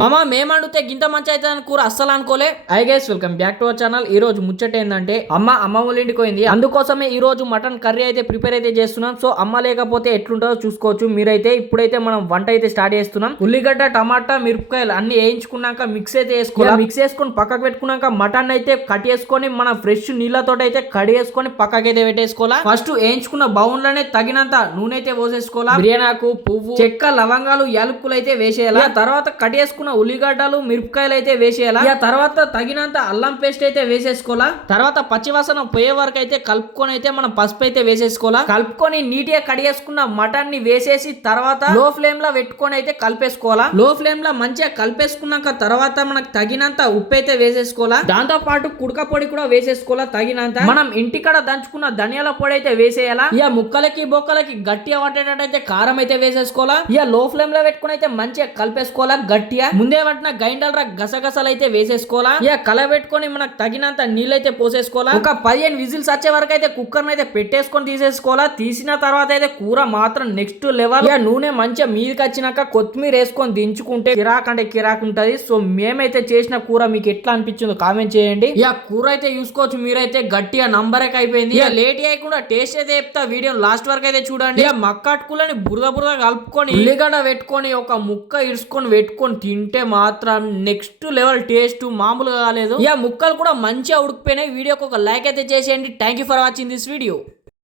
మామ మేమండితే గింత మంచి అయితే కూర అస్సలు అనుకోలే. Hi guys, welcome back to our channel. ఈ రోజు ముచ్చట ఏంటంటే అమ్మ వాళ్ళ ఇంటికి పోయింది. అందుకోసమే ఈ రోజు మటన్ కర్రీ అయితే ప్రిపేర్ అయితే చేస్తున్నాం. సో అమ్మ లేకపోతే ఎట్లుంటుందో చూసుకోవచ్చు మీరైతే. ఇప్పుడైతే మనం వంట అయితే స్టార్ట్ చేస్తున్నాం. ఉల్లిగడ్డ, టమాటా, మిరపకాయలు అన్ని వేయించుకున్నాక మిక్స్ అయితే వేసుకోవాలి. మిక్స్ చేసుకొని పక్కకు పెట్టుకున్నాక మటన్ అయితే కట్ చేసుకొని మనం ఫ్రెష్ నీళ్ళతో అయితే కడిగేసుకొని పక్కకి అయితే పెట్టేసుకోవాలా. ఫస్ట్ వేయించుకున్న బౌన్ లోనే తగినంత నూనె అయితే పోసేసుకోవాలా. బిర్యానాకు, పువ్వు, చెక్క, లవంగాలు, యాలకులు అయితే వేసేయాలి. తర్వాత కట్ చేసుకున్న ఉల్లిగడ్డలు, మిరపకాయలు అయితే వేసేయాలా. తర్వాత తగినంత అల్లం పేస్ట్ అయితే వేసేసుకోవాలా. తర్వాత పచ్చివాసన పోయే వరకు అయితే కలుపుకొని అయితే మనం పసుపు అయితే వేసేసుకోవాలా. కలుపుకొని నీట్గా కడిగేసుకున్న మటన్ ని వేసేసి తర్వాత లో ఫ్లేమ్ లో పెట్టుకొని అయితే కలిపేసుకోవాలా. లో ఫ్లేమ్ లో మంచిగా కలిపేసుకున్నాక తర్వాత మనకు తగినంత ఉప్పు అయితే వేసేసుకోవాలా. దాంతో పాటు కుడక పొడి కూడా వేసేసుకోవాలా తగినంత. మనం ఇంటికాడ దంచుకున్న ధనియాల పొడి అయితే వేసేయాలా. ఇక ముక్కలకి బొక్కలకి గట్టిగా పట్టేటట్టయితే కారం అయితే వేసేసుకోవాలా. ఇక లో ఫ్లేమ్ లో పెట్టుకుని అయితే మంచిగా కలిపేసుకోవాలా. గట్టిగా ముందే పట్టిన గైండల్ గసగసలు అయితే వేసేసుకోవాలా. ఇక కలబెట్టుకొని మనకు తగినంత నీళ్ళు అయితే పోసేసుకోవాలా. ఒక 15 విజిల్స్ వచ్చే వరకు అయితే కుక్కర్ అయితే పెట్టేసుకొని తీసేసుకోవాలా. తీసిన తర్వాత అయితే కూర మాత్రం నెక్స్ట్ లెవెల్. ఇక నూనె మంచిగా మీదకి వచ్చినాక కొత్తిమీర వేసుకొని దించుకుంటే కిరాక్ అంటే కిరాక్ ఉంటది. సో మేమైతే చేసిన కూర మీకు ఎట్లా అనిపించిందో కామెంట్ చేయండి. ఇక కూర అయితే చూసుకోవచ్చు మీరైతే గట్టిగా నంబరేక్ అయిపోయింది. ఇక లేట్ అయ్యకుండా టేస్ట్ అయితే చెప్తా. వీడియో లాస్ట్ వరకు అయితే చూడండి. ఇక మక్కట్టుకులని బురద కలుపుకొని ఉల్లిగడ్డ పెట్టుకొని ఒక ముక్క ఇరుసుకొని పెట్టుకొని తింటే మాత్రం నెక్స్ట్ లెవెల్ టేస్ట్ మామూలుగా కాలేదు. ఇక ముక్కలు కూడా మంచిగా ఉడికిపోయినాయి. వీడియోకి ఒక లైక్ అయితే చేసేయండి. Thank you for watching this video.